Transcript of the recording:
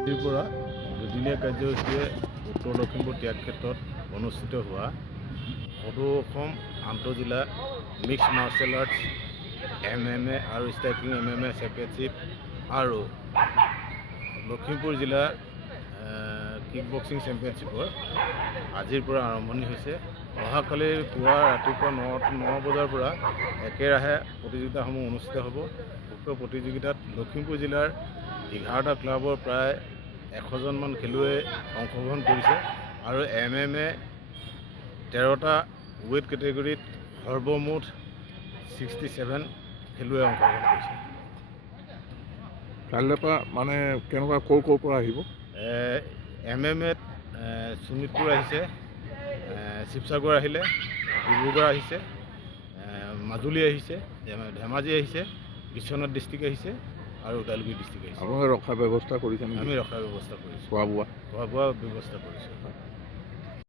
আজিৰ পৰা দুদিনীয়া কাৰ্যসূচীৰে উত্তৰ লখিমপুৰ ত্যাগ ক্ষেত্ৰত অনুষ্ঠিত হোৱা সদৌ অসম আন্তঃজিলা মিক্স মাৰ্চেল আৰ্টছ MMA আৰু ষ্ট্ৰাইকিং MMA চেম্পিয়নশ্বিপ আৰু লখিমপুৰ জিলা কিক বক্সিং চেম্পিয়নশ্বিপৰ আজিৰ পৰা আৰম্ভণি হৈছে। অহাকালিৰ পুৱা ৰাতিপুৱা 9 বজাৰ পৰা একেৰাহে প্ৰতিযোগিতাসমূহ অনুষ্ঠিত হ'ব। উক্ত প্ৰতিযোগিতাত লখিমপুৰ জিলাৰ 11টা ক্লাবৰ প্ৰায় 100জনমান খেলুৱৈ অংশগ্ৰহণ কৰিছে আৰু MMA 13টা ৱেইট কেটেগৰীত সৰ্বমুঠ 67 খেলুৱৈ অংশগ্ৰহণ কৰিছে। কাইলৈৰ পৰা মানে কেনেকুৱা ক'ৰ পৰা আহিব? MMA শোণিতপুৰ আহিছে, শিৱসাগৰ আহিলে, ডিব্ৰুগড় আহিছে, মাজুলী আহিছে, ধেমাজি আহিছে, বিশ্বনাথ ডিষ্ট্ৰিক্ট আহিছে আৰু ওদালগুৰি ডিষ্ট্ৰিক্ট আহিছে। আপোনালোকে ৰখাৰ ব্যৱস্থা কৰিছে নেকি? আমি ৰখাৰ ব্যৱস্থা কৰিছোঁ। খোৱা বোৱা ব্যৱস্থা কৰিছোঁ।